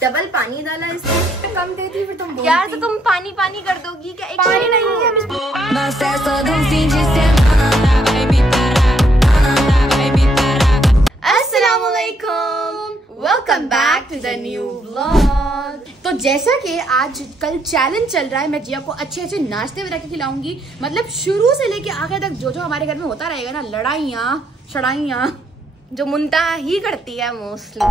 Double पानी डाला इसमें। कम देती फिर तुम बोलती। यार तो तुम पानी पानी कर दोगी क्या? एक पानी नहीं है। अस्सलामुअलैकुम, welcome back to the new vlog. तो जैसा कि आज कल चैलेंज चल रहा है, मैं जिया को अच्छे अच्छे नाश्ते में रख के खिलाऊंगी। मतलब शुरू से लेके आगे तक जो जो हमारे घर में होता रहेगा ना, लड़ाइयाँ शड़ाइयाँ, जो मुंता ही करती है मोस्टली,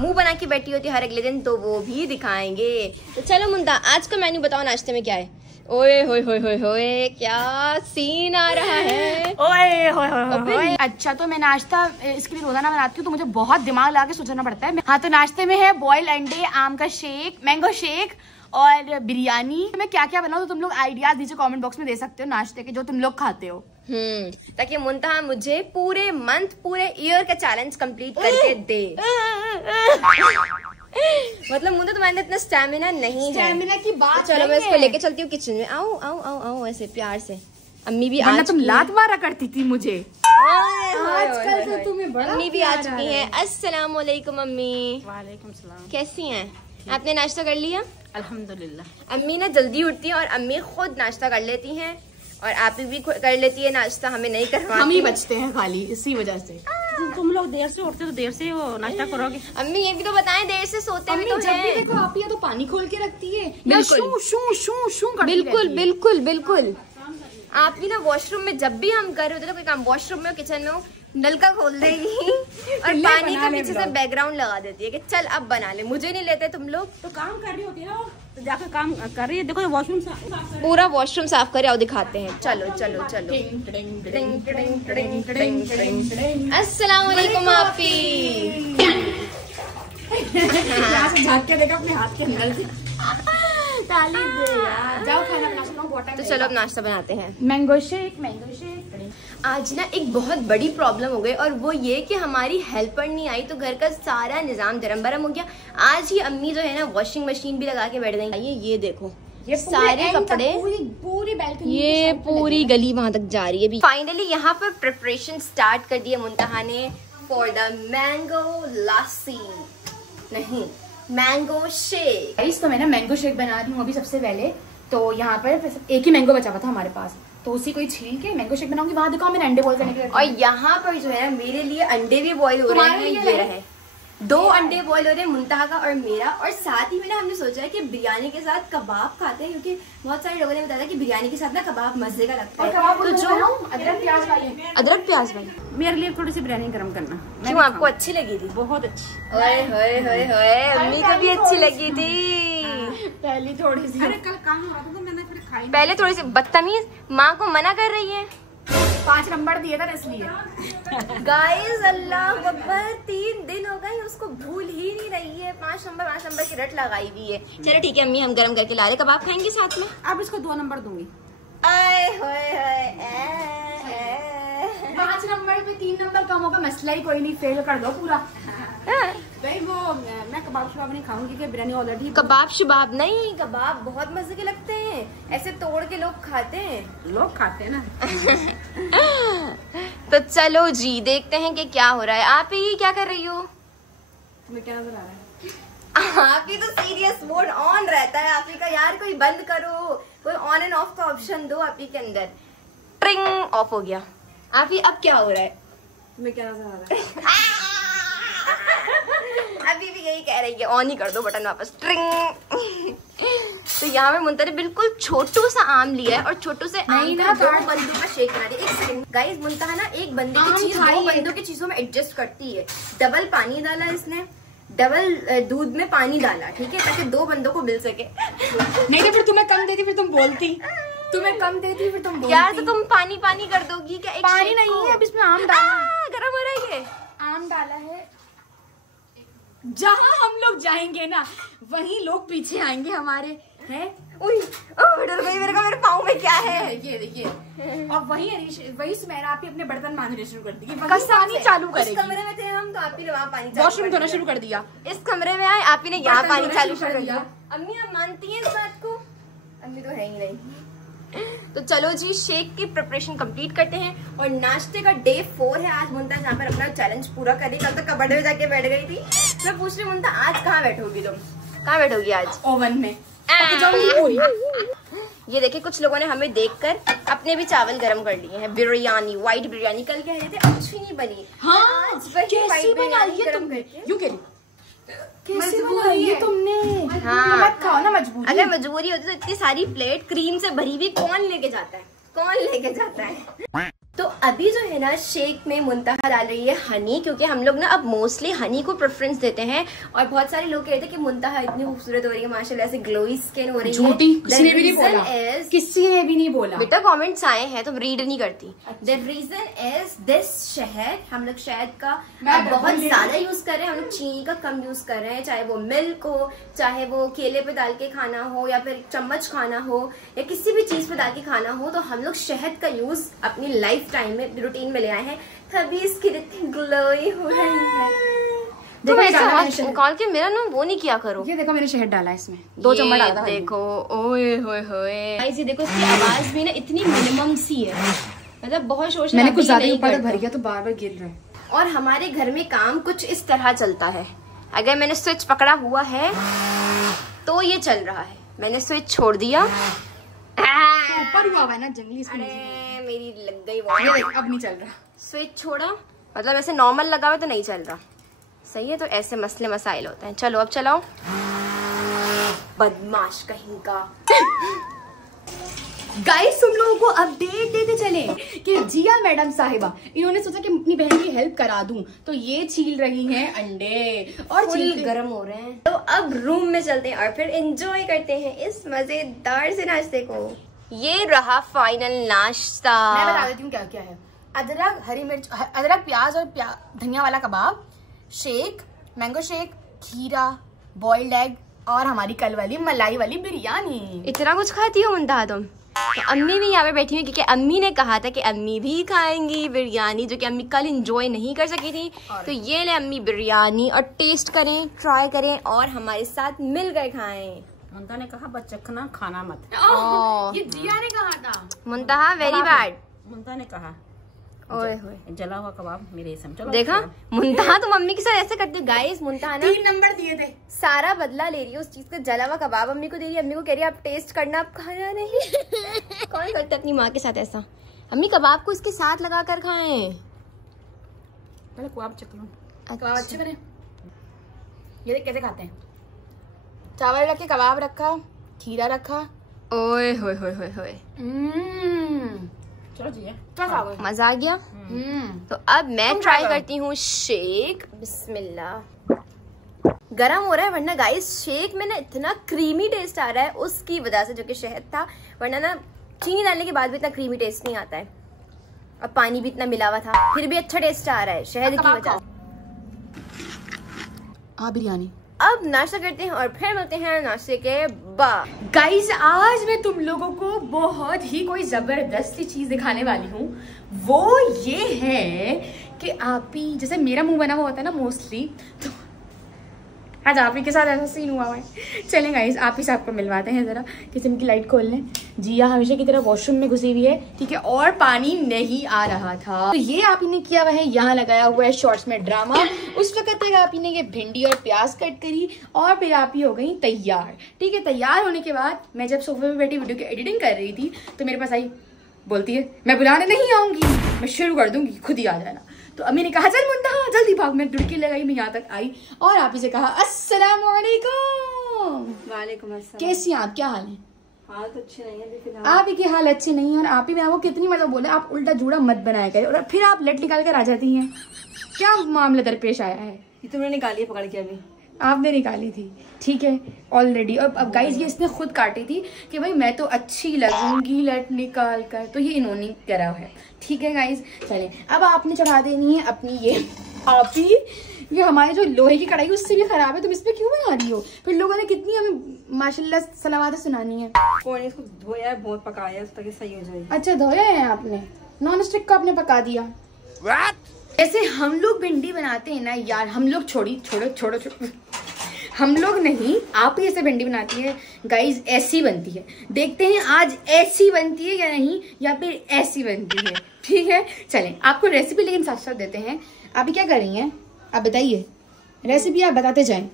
मुंह बना के बैठी होती है हर अगले दिन, तो वो भी दिखाएंगे। तो चलो मुंता, आज का मेन्यू बताओ नाश्ते में क्या है? ओए होए होए होए होए, क्या सीन आ रहा है। ओए होए होए होए। अच्छा, तो मैं नाश्ता इसके लिए रोजाना बनाती हूँ, तो मुझे बहुत दिमाग लगा के सोचना पड़ता है। हाँ, तो नाश्ते में है बॉयल अंडे, आम का शेक, मैंगो शेक और बिरयानी। मैं क्या क्या बनाऊँ, तो तुम लोग आइडियाज दीजिए, कमेंट बॉक्स में दे सकते हो नाश्ते के जो तुम लोग खाते हो। ताकि मुंतहा मुझे पूरे मंथ, पूरे ईयर का चैलेंज कंप्लीट करके दे। मतलब मुंतहा तुम्हारे अंदर इतना स्टैमिना नहीं है। स्टैमिना की बात चलो मैं इसको लेके चलती हूँ किचन में। आओ आओ आओ आओ, ऐसे प्यार से। अम्मी भी आ तुम लात मारा करती थी मुझे। आजकल तो तुम्हें बड़ा अम्मी भी आ चुकी हैं। अस्सलाम वालेकुम अम्मी। वालेकुम सलाम। कैसी हैं? आपने नाश्ता कर लिया? अल्हम्दुलिल्लाह। अम्मी ना जल्दी उठती हैं और अम्मी खुद नाश्ता कर लेती हैं, और आप भी कर लेती है नाश्ता, हमें नहीं करवाती। हम ही बचते हैं खाली इसी वजह से। तुम लोग देर से उठते तो देर से वो नाश्ता करोगे। अम्मी ये भी तो बताएं, देर से सोते भी तो जब भी हैं। देखो आप ही तो पानी खोल के रखती है, बिल्कुल शू शू शू करती बिल्कुल रहती है। बिल्कुल बिल्कुल। आप भी ना वॉशरूम में जब भी हम कर रहे होते हैं कोई काम, वॉशरूम में किचन में हो, नलका खोल देगी और पानी का पीछे से बैकग्राउंड लगा देती है कि चल अब बना ले। मुझे नहीं लेते तुम लोग। तो काम कर रही होती है ना, तो जाकर काम कर रही है। देखो वॉशरूम पूरा वॉशरूम साफ करे और दिखाते हैं। चलो चलो चलो। अस्सलाम वालेकुम आपी। यहाँ से झाँक के देखा अपने हाथ के अंदर से। ताली दे यार। जाओ खाना बना लो। तो चलो अब नाश्ता बनाते हैं। Mango shake, mango shake. आज ना एक बहुत बड़ी प्रॉब्लम हो गई, और वो ये कि हमारी हेल्पर नहीं आई, तो घर का सारा निजाम दरम बरम हो गया। आज ही अम्मी जो है ना वॉशिंग मशीन भी लगा के बैठ गई। ये देखो, ये सारे कपड़े, पूरी बैल्कनी, ये पूरी गली वहां तक जा रही है। फाइनली यहाँ पर प्रिपरेशन स्टार्ट कर दी है मुंतहा ने फॉर द मैंगो लस्सी, नहीं मैंगो शेक। तो मैं ना मैंगो शेक बना रही हूँ अभी। सबसे पहले तो यहाँ पर एक ही मैंगो बचा हुआ था हमारे पास, तो उसी को ही छील के मैंगो शेक बनाऊंगी। वहां देखो मैंने अंडे बॉईल करने के लिए, और यहाँ पर जो है ना मेरे लिए अंडे भी बॉईल हो रहे हैं। ये रहे 2 अंडे बॉईल हो रहे हैं, मुंतहा का और मेरा। और साथ ही में ना हमने सोचा है कि बिरयानी के साथ कबाब खाते हैं, क्योंकि बहुत सारे लोगों ने बताया कि बिरयानी के साथ ना कबाब मजे का लगता है। तो जो अदरक प्याज वाले, अदरक प्याज वाली मेरे लिए थोड़ी सी बिरयानी गरम करना। क्यों, आपको अच्छी लगी थी? बहुत अच्छी। ओए होए होए होए, अम्मी को भी अच्छी लगी थी। पहली थोड़ी सी। अरे कल काम हो रहा था तो मैंने फिर खाई। पहले थोड़ी सी बदतमीज, माँ को मना कर रही है। 5 नंबर दिए था इसलिए। गाइस अल्लाह अकबर, 3 दिन हो गए, उसको भूल ही नहीं रही है। 5 नंबर की रट लगाई हुई है। चलो ठीक है अम्मी, हम गरम करके ला रहे, कबाब खाएंगे साथ में। अब इसको 2 नंबर दूंगी। आए होए होए, 5 नंबर पे 3 नंबर कम होगा, मसला ही कोई नहीं, फेल कर दो पूरा। भाई वो मैं कबाब शबाब नहीं खाऊंगी कि बिरयानी ऑलरेडी। कबाब शबाब नहीं, कबाब बहुत मजे के लगते हैं, ऐसे तोड़ के लोग खाते हैं। लोग खाते हैं ना। तो चलो जी देखते हैं कि क्या हो रहा है। आप ही क्या कर रही हो? तुम्हें क्या नजर आ रहा है? आप ही तो सीरियस मोड ऑन रहता है। आप ही का यार कोई बंद करो, कोई ऑन एंड ऑफ का ऑप्शन दो। आप ही के अंदर ट्रिंग ऑफ हो गया। आप ही अब क्या हो रहा है? तुम्हें क्या नजर आ रहा है? अभी भी यही कह रही है, ऑन ही कर दो बटन वापस, ट्रिंग। तो यहाँ पे मुंतहा ने बिल्कुल छोटू सा आम लिया है, और छोटू से आम का 2 बंदों का शेक बना दिया। 1 सेकंड गाइस, मुंतहा ना एक बंदे की चीज 2 बंदों की चीजों में एडजस्ट करती है। डबल पानी डाला इसने, डबल दूध में पानी डाला, ठीक है, ताकि 2 बंदों को मिल सके। नहीं तो फिर तुम्हें कम देती, फिर तुम बोलती। तुम्हें कम देती फिर तुम बोलती। यार तो तुम पानी पानी कर दोगी क्या? एक पानी नहीं है, अब इसमें आम डाला, गरम हो रहा है। ये आम डाला है। जहाँ हम लोग जाएंगे ना, वहीं लोग पीछे आएंगे हमारे, हैं? डर गई मेरे को, मेरे पाँव में क्या है? ये देखिए। और वही सुमेरा आप ही अपने बर्तन मांजने शुरू कर दी, पानी चालू करेगी। इस कमरे में थे हम, तो आप ही ने वहाँ पानी वॉशरूम धोना शुरू कर दिया। इस कमरे में आए, आप ही ने यहाँ पानी चालू कर दिया। अम्मी आप मानती हैं इस बात को? अम्मी तो है ही नहीं। तो चलो जी, शेक की प्रिपरेशन कंप्लीट करते हैं। और नाश्ते का डे 4 है आज। मुंतहा जहाँ पर अपना चैलेंज पूरा कर रही, कल तक कबड्डी में जाके बैठ गई थी। मैं पूछ रही मुंतहा आज कहाँ बैठोगी तुम? कहाँ बैठोगी आज? ओवन में। ये देखिए कुछ लोगों ने हमें देखकर अपने भी चावल गरम कर लिए हैं। बिरयानी, व्हाइट बिरयानी कल कह रहे थे अच्छी नहीं बनी। हाँ, आज वही व्हाइट बिरयानी गरम करके। यूं कह कैसे बनाई है तुमने? हाँ, मत खाओ ना मजबूरी। अगर मजबूरी होती तो इतनी सारी प्लेट क्रीम से भरी हुई कौन लेके जाता है? कौन लेके जाता है? तो अभी जो है ना शेक में मुंतहा डाल रही है हनी, क्योंकि हम लोग ना अब मोस्टली हनी को प्रेफरेंस देते हैं। और बहुत सारे लोग कहते हैं कि मुंतहा इतनी खूबसूरत हो रही है माशाल्लाह से, ग्लोई स्किन हो रही है। झूठी, किसी ने भी नहीं बोला। किसी ने भी नहीं बोला। बेटा कमेंट्स आए हैं तुम रीड नहीं करती। द रीजन इज दिस शहद, हम लोग शहद का बहुत ज्यादा यूज कर रहे हैं, हम लोग चीनी का कम यूज कर रहे हैं। चाहे वो मिल्क हो, चाहे वो केले पे डाल के खाना हो, या फिर चम्मच खाना हो, या किसी भी चीज पे डाल के खाना हो, तो हम लोग शहद का यूज अपनी लाइफ टाइम में रूटीन में ले आए हैं, तभी इसकी इतनी ग्लोई हो रही है। देखो ऐसा निकाल के मेरा ना वो नहीं किया करो। ये देखो मैंने शहद डाला इसमें, 2 चम्मच डाला। देखो ओए होए होए, ये देखो इसकी आवाज भी ना इतनी मिनिमम सी है, मतलब बहुत शोर मैंने कुछ ज्यादा ऊपर भर गया तो बार बार गिर रहा है। और हमारे घर में काम कुछ इस तरह चलता है, अगर मैंने स्विच पकड़ा हुआ है तो ये चल रहा है, मैंने स्विच छोड़ दिया तो ऊपर हुआ है ना जंगली। अरे मेरी लग गई वो, अब नहीं चल रहा। स्विच छोड़ा मतलब ऐसे नॉर्मल लगा हुआ तो नहीं चल रहा, सही है। तो ऐसे मसले मसाइल होते हैं। चलो अब चलाओ, बदमाश कहीं का। गाइस तुम लोगों को अपडेट देते चले कि जिया मैडम साहिबा इन्होंने सोचा कि अपनी बहन की हेल्प करा दूं, तो ये छील रही हैं अंडे और छील गर्म हो रहे हैं। तो अब रूम में चलते हैं और फिर एंजॉय करते हैं इस मजेदार से नाश्ते को। ये रहा फाइनल नाश्ता। मैं बता देती हूँ क्या क्या है। अदरक, हरी मिर्च, अदरक, प्याज और धनिया वाला कबाब, शेक, मैंगो शेक, खीरा, बॉइल्ड एग और हमारी कल वाली मलाई वाली बिरयानी। इतना कुछ खाती हो मुंतहा तुम? तो अम्मी भी यहाँ पे बैठी हुई क्योंकि अम्मी ने कहा था कि अम्मी भी खाएंगी बिरयानी, जो कि अम्मी कल एंजॉय नहीं कर सकी थी। तो ये ले अम्मी बिरयानी, और टेस्ट करें, ट्राई करें और हमारे साथ मिलकर खाएं। मुंतहा ने कहा बस चखना, खाना मत। ये जिया ने कहा था। मुंतहा वेरी बैड। मुंतहा ने कहा ओए होए जला हुआ कबाब मेरे चलो। देखा मुंतहा तो मम्मी के साथ ऐसे करती। गाइस मुंतहा ना 3 नंबर दिए थे, सारा बदला ले रही है उस चीज का। जला हुआ कबाब अम्मी को दे रही है, अम्मी को कह रही है आप टेस्ट करना, आप खाना नहीं। कौन करता है अपनी माँ के साथ ऐसा? अम्मी कबाब को इसके साथ लगा कर खाएं। पहले कबाब चख लो। कबाब अच्छे बने। ये देख कैसे खाते हैं। चावल रखे, कबाब रखा, खीरा रखा। ओए होए होए होए होए, चलो जी मजा आ गया। तो अब मैं ट्राई करती हूँ शेक। बिस्मिल्लाह। गरम हो रहा है, वरना गाइस शेक में ना इतना क्रीमी टेस्ट आ रहा है उसकी वजह से, जो कि शहद था, वरना ना चीनी डालने के बाद भी इतना क्रीमी टेस्ट नहीं आता है। और पानी भी इतना मिला हुआ था, फिर भी अच्छा टेस्ट आ रहा है शहद की वजह से। बिरयानी। अब नाश्ता करते हैं और फिर मिलते हैं नाश्ते के बाद। गाइस आज मैं तुम लोगों को बहुत ही कोई जबरदस्त चीज दिखाने वाली हूँ। वो ये है कि आप ही जैसे मेरा मुंह बना हुआ होता है ना मोस्टली, तो आज आप ही के साथ ऐसा सीन हुआ है। चलें गाइस आप ही से आपको मिलवाते हैं। जरा किचन की लाइट खोल लें। जिया हमेशा की तरह वॉशरूम में घुसी हुई है, ठीक है, और पानी नहीं आ रहा था। तो ये आप ही ने किया हुआ है, यहाँ लगाया हुआ है शॉर्ट्स में ड्रामा। उस वक्त तक आप ही ने ये भिंडी और प्याज कट करी और फिर आप ही हो गई तैयार, ठीक है। तैयार होने के बाद मैं जब सोफे पे बैठी वीडियो की एडिटिंग कर रही थी तो मेरे पास आई, बोलती है मैं बुलाने नहीं आऊंगी, मैं शुरू कर दूंगी, खुद ही आ जाना। तो अम्मी ने कहा चल मुंतहा जल्दी भाग। मैं दुड़की लगाई, मैं यहाँ तक आई और आप ही से कहा अस्सलाम वालेकुम। वालेकुम अस्सलाम। कैसी हैं आप, क्या हाल है? हाल तो अच्छे नहीं है अभी फिलहाल। आप ही के हाल अच्छे नहीं है और आप ही में वो कितनी मतलब बोले आप उल्टा जूड़ा मत बनाया करें और फिर आप लट निकाल कर आ जाती हैं। क्या मामला दरपेश आया है? ये तुमने निकाली है पकड़ के अभी? आपने निकाली थी, ठीक है ऑलरेडी। और अब गाइस ये इसने खुद काटी थी कि भाई मैं तो अच्छी लगूंगी लट निकाल कर, तो ये इन्होंने करा है, ठीक है गाइस। चले अब आपने चढ़ा देनी है अपनी ये आप ही, ये हमारे जो लोहे की कढ़ाई उससे भी खराब है, तुम इस पे क्यों बना रही हो? फिर लोगों ने कितनी हमें माशाल्लाह सलावातें सुनानी है। कौन इसको धोया है, बहुत पकाया है ताकि सही हो जाए। अच्छा धोया है आपने, नॉन स्टिक का आपने पका दिया। जैसे हम लोग भिंडी बनाते हैं ना यार, हम लोग छोड़ो हम लोग नहीं, आप ही ऐसे भिंडी बनाती है गाइज, ऐसी बनती है। देखते हैं आज ऐसी बनती है या नहीं, या फिर ऐसी बनती है, ठीक है। चलें आपको रेसिपी लेकिन साथ साथ देते हैं। आप क्या कर रही हैं, आप बताइए रेसिपी, आप बताते जाएं।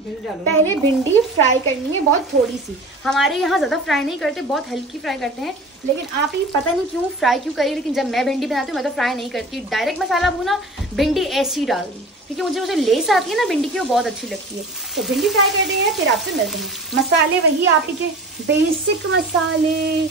पहले भिंडी फ्राई करनी है, बहुत थोड़ी सी। हमारे यहाँ ज्यादा फ्राई नहीं करते, बहुत हल्की फ्राई करते हैं, लेकिन आप ही पता नहीं क्यों फ्राई क्यों करिए, लेकिन जब मैं भिंडी बनाती हूँ मैं तो फ्राई नहीं करती, डायरेक्ट मसाला भूना, भिंडी ऐसी डाल दी, क्योंकि मुझे लेस आती है ना भिंडी की, वो बहुत अच्छी लगती है। तो भिंडी फ्राई कर रहे हैं, फिर आपसे मिलते हैं। मसाले वही आप ही के बेसिक मसाले,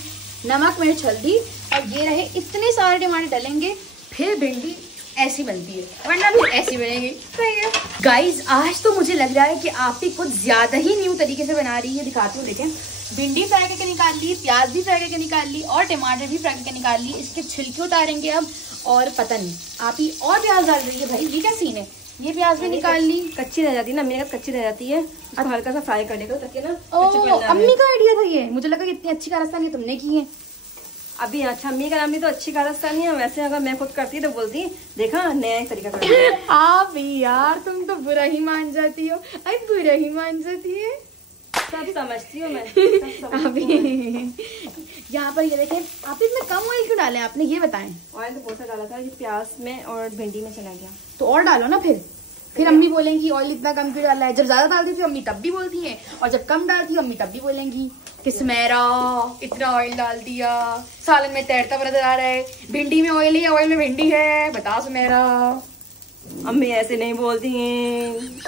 नमक, मिर्च, हल्दी, और ये रहे इतने सारे टमाटर डालेंगे, फिर भिंडी ऐसी बनती है, वरना भी ऐसी बनेगी। सही है गाइज, आज तो मुझे लग रहा है कि आप ही कुछ ज्यादा ही न्यू तरीके से बना रही है। दिखाती हूँ, देखें, भिंडी फ्राई करके निकाल ली, प्याज भी फ्राई करके निकाल ली, और टमाटर भी फ्राई करके निकाल ली। इसके छिलके उतारेंगे अब, और पता नहीं आप ही और प्याज डाल रही है। भाई ये क्या सीन है, ये प्याज भी निकाल ली, कच्ची रह जाती है ना, मेरे पास कच्ची रह जाती है, तो हल्का सा फ्राई करने को ताकि ना। अम्मी का आइडिया था ये, मुझे लगा कि इतनी अच्छी कारस्तानी तुमने की है। अभी अच्छा, अम्मी का नाम भी तो अच्छी कारस्तानी है, वैसे अगर मैं खुद करती तो बोलती देखा नया तरीका कर। आप यार तुम तो बुरा ही मान जाती हो, अरे बुरा ही मान जाती है, सब समझती हूँ मैं। अभी यहाँ पर ये देखें, आप इसमें कम ऑयल क्यों डाले आपने, ये बताएं। ऑयल तो बहुत सा डाला था, ये प्याज में और भिंडी में चला गया, तो और डालो ना फिर अम्मी बोलेंगी ऑयल इतना कम क्यों डाला है। जब ज्यादा डालती थी अम्मी तब भी बोलती है, और जब कम डालती है अम्मी तब भी बोलेंगी कि सुमेरा इतना ऑयल डाल दिया, सालन में तैरता हुआ नजर आ रहा है, भिंडी में ऑयल है या ऑयल में भिंडी है, बता सुमेरा। अम्मी ऐसे नहीं बोलती हैं।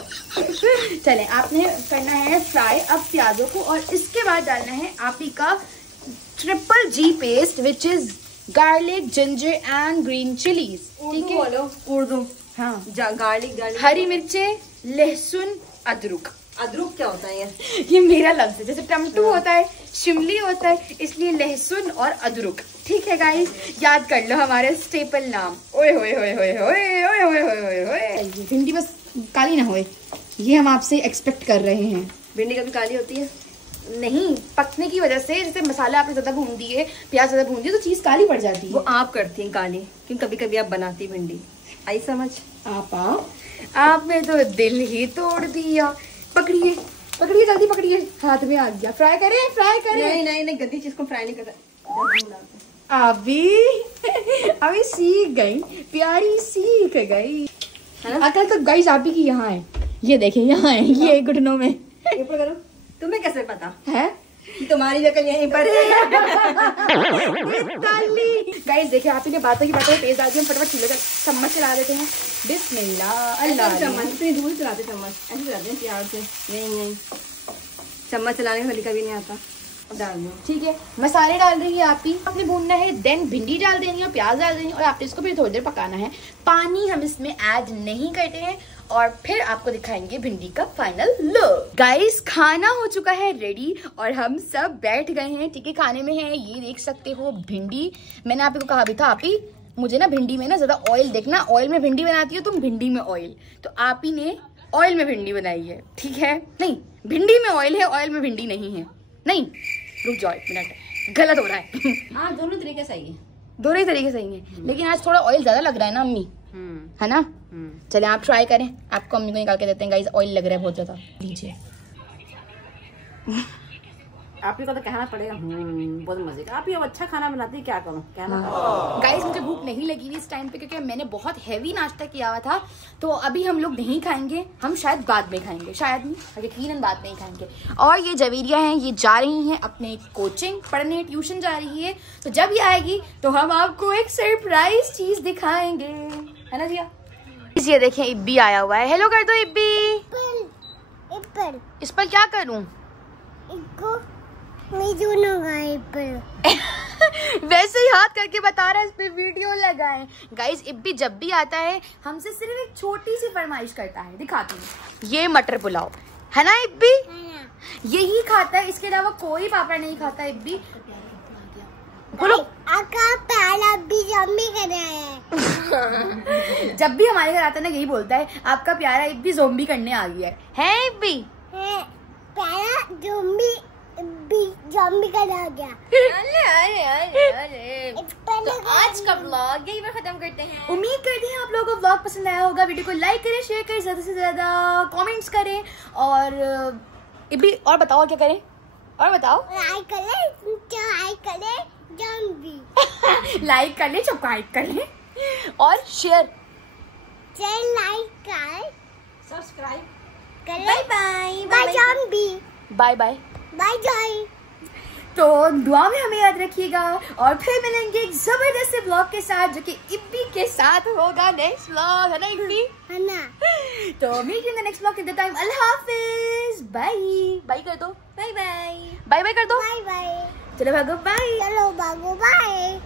चले, आपने करना है फ्राई अब प्याजों को, और इसके बाद डालना है आप ही का triple ji paste, which is garlic, ginger and green chillies. ठीक है, उर्दू, हाँ, गार्लिक, हरी मिर्चें, लहसुन, अदरक। अदरक क्या होता है ये मेरा लफ्ज है, जैसे टमाटो होता है, शिमली होता है, इसलिए लहसुन और अदरक। ठीक है गाइस, याद कर लो हमारे स्टेपल नाम। ओए होए होए होए होए होए होए होए होए, भिंडी बस काली ना होए, ये हम आपसे एक्सपेक्ट कर रहे हैं। भिंडी कभी काली होती है? नहीं, पकने की वजह से, जैसे मसाला आपने ज्यादा भून दिए, प्याज ज्यादा भून दिए, तो चीज काली पड़ जाती है। वो आप करती हैं काली, क्योंकि कभी कभी आप बनाती भिंडी, आई समझ? आपने तो दिल ही तोड़ दिया। पकड़िए पकड़िए, जल्दी पकड़िए, हाथ में आ गया। फ्राई करें, फ्राई करें। नहीं नहीं नहीं, गंदी चीज को फ्राई नहीं करता। अभी सीख गई, प्यारी सीख गई। अकल तो गाइस आप ही की यहाँ है, ये देखें यहाँ है, ये घुटनों में। करो, तुम्हें कैसे पता है तुम्हारी जगह यहीं पर है। गाइस देखिए, आप ही ने बातों की बातों में तेज डाल दी, हम फटाफट चूल्हे का चम्मच चला देते हैं। बिस्मिल्लाह, अल्लाह। चम्मच इतनी दूर चलाते, चम्मच ऐसे चलाते हैं प्यार से, यहीं चम्मच चलाने का तरीका भी नहीं आता। डाल दो, ठीक है। मसाले डाल रही है आप ही, आपने भूनना है, देन भिंडी डाल देनी है, प्याज डाल देनी है, और आपने इसको फिर थोड़ी देर पकाना है। पानी हम इसमें ऐड नहीं करते हैं, और फिर आपको दिखाएंगे भिंडी का फाइनल लुक। गाइस, खाना हो चुका है रेडी, और हम सब बैठ गए हैं। ठीक है, खाने में है, ये देख सकते हो भिंडी। मैंने आप ही को कहा भी था, आप ही मुझे ना भिंडी में ना ज्यादा ऑयल देखना, ऑयल में भिंडी बनाती हो तुम, भिंडी में ऑयल, तो आप ही ने ऑयल में भिंडी बनाई है। ठीक है, नहीं, भिंडी में ऑयल है, ऑयल में भिंडी नहीं है। नहीं, रुक जाओ एक मिनट, गलत हो रहा है। हाँ, दोनों तरीके सही है, दोनों ही तरीके सही है, लेकिन आज थोड़ा ऑयल ज्यादा लग रहा है ना अम्मी, है ना? चले आप ट्राई करें, आपको अम्मी को निकाल के देते हैं। गाइस, ऑयल लग रहा है बहुत ज्यादा, लीजिए। आप ही को तो कहना पड़ेगा। बहुत मजे का, आप ही अब अच्छा खाना बनाती है, क्या करूं, कहना। गाइस, मुझे भूख नहीं लगी थी इस टाइम पे, क्योंकि मैंने बहुत हैवी नाश्ता किया हुआ था, तो अभी हम लोग नहीं खाएंगे, हम शायद बाद में खाएंगे, शायद नहीं, यकीनन बाद में खाएंगे। और ये जवेरिया हैं, ये जा रही हैं अपने कोचिंग पढ़ने, ट्यूशन जा रही है, तो जब ये आएगी तो हम आपको एक सरप्राइज चीज दिखाएंगे, है ना जिया? ये देखें, इब्बी आया हुआ है। हेलो कर दो इब्बी। इस पर क्या करूं? वैसे ही हाथ करके बता रहा है, इस पे वीडियो लगाएं। गाइस, इब्बी जब भी आता है हमसे सिर्फ एक छोटी सी फरमाइश करता है, दिखाती हूँ। ये मटर पुलाव है ना इब्बी, यही खाता है, इसके अलावा कोई पापड़ नहीं खाता इब्बी। बोलो, पहला भी ज़ॉम्बी कर रहा है। जब भी हमारे घर आता है ना, यही बोलता है, आपका प्यारा इब्बी ज़ॉम्बी करने आ गया है इब्बी? प्यारा ज़ॉम्बी कर आ गया। तो आज का व्लॉग यही पर खत्म करते हैं। उम्मीद करते हैं आप लोगों को व्लॉग पसंद आया होगा। वीडियो को लाइक करें, शेयर करें, ज्यादा से ज्यादा कमेंट्स करें, और इब्बी और बताओ क्या करें, और बताओ। लाइक करें ज़ॉम्बी। लाइक कर ले, सब्सक्राइब कर ले, और शेयर, लाइक कर, सब्सक्राइब करे। Bye bye. Bye zombie. Bye bye. Bye Joy. तो दुआ में हमें याद रखिएगा और फिर मिलेंगे एक जबरदस्त ब्लॉग के साथ जो कि इब्बी के साथ होगा। नेक्स्ट ब्लॉग है ना इब्बी? है ना। तो meet in the next blog in the time. अल्लाह हाफिज। बाय बाय कर दो। Bye bye. बाय बाय कर दो। Bye bye. चलो भागो बाय। चलो भागो बाय।